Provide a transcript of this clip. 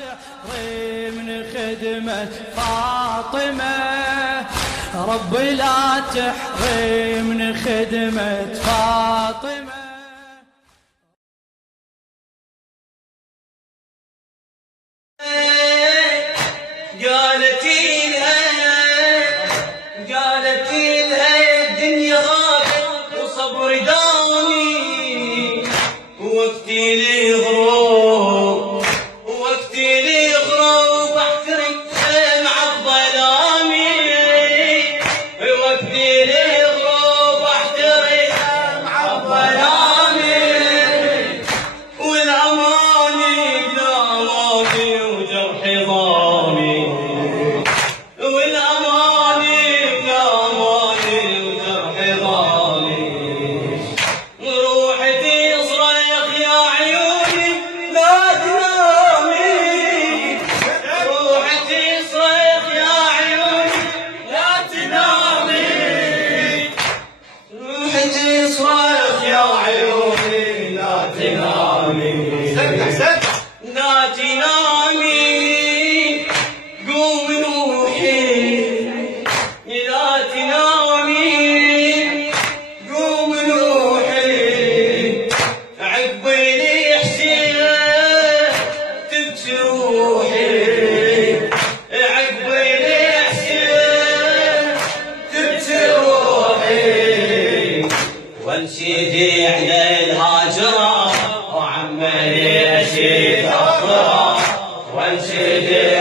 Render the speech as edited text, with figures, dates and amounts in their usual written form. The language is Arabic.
تحرمني خدمة فاطمة، ربي لا تحرمني خدمة فاطمة. قالت لها الدنيا غابت وصبر دامي، وقتي لي غروب وقتي لي غروب احترق مع الظلامي، وقتي لي غروب احترق مع الظلامي، والاماني بلاماني وجرحي ضامي، لا تنامي قوم نوحي، لا تنامي قوم نوحي، عقبي لي حسين تبكي روحي، عقبي لي حسين تبكي روحي، وانشدي على الهاجرة وعمالي أشيد أخرى، وانشدي